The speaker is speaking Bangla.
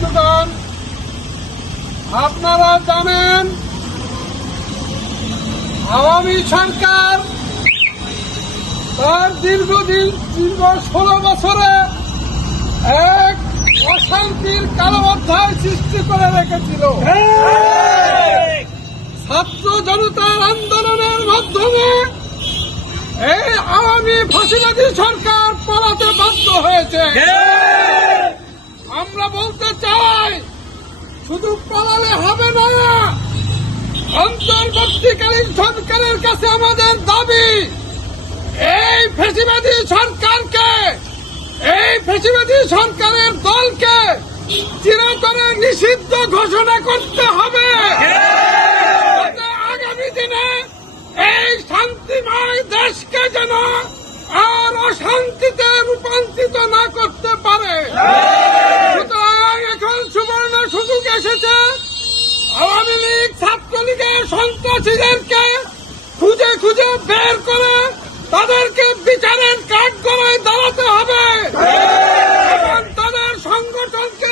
বন্ধুগণ, আপনারা জানেন, আওয়ামী সরকার তার দীর্ঘদিন, দীর্ঘ ষোলো বছরে এক অশান্তির কালো অধ্যায় সৃষ্টি করে রেখেছিল। ছাত্র জনতার আন্দোলনের মাধ্যমে এই আওয়ামী ফাঁসিবাদী সরকার পলাতে বাধ্য হয়েছে। শুধু পালালে হবে না। অন্তর্বর্তীকালীন সরকারের কাছে আমাদের দাবি এই ফেসিবাদী সরকারকে এই ফেসিবাদী সরকারের দলকে চিরতরে নিষিদ্ধ ঘোষণা করতে হবে। আগামী দিনে এই শান্তিময় দেশকে যেন আওয়ামী লীগ ছাত্রলীগের সন্ত্রাসীদেরকে খুঁজে খুঁজে বের করে তাদেরকে বিচারের কাঠ করে দাঁড়াতে হবে। হ্যাঁ। তাদের সংগঠনকে